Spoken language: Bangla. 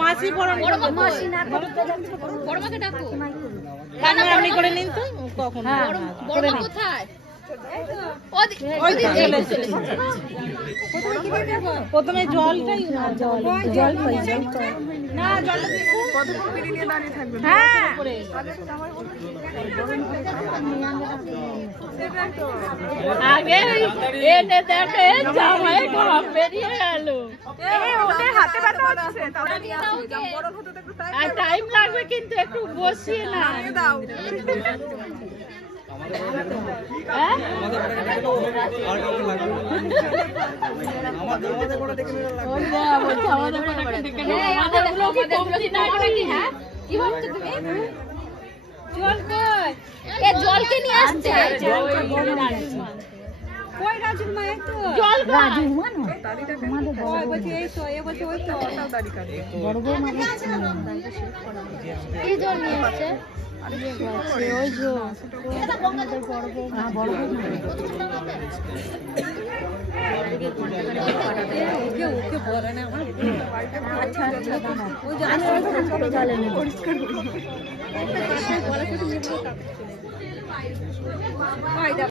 মাসি বড় মাসি না বড় মাকে ডাকো আপনি করে নিন তো কখন বড় মা কোথায় প্রথমে জলটাই জল জল না জল আগে এনে দেখে জামাই ঘাম বেরিয়ে গেল হাতে ব্যথা হচ্ছে আর টাইম লাগবে কিন্তু একটু বসিয়ে না দাও জলকে নিয়ে আসছে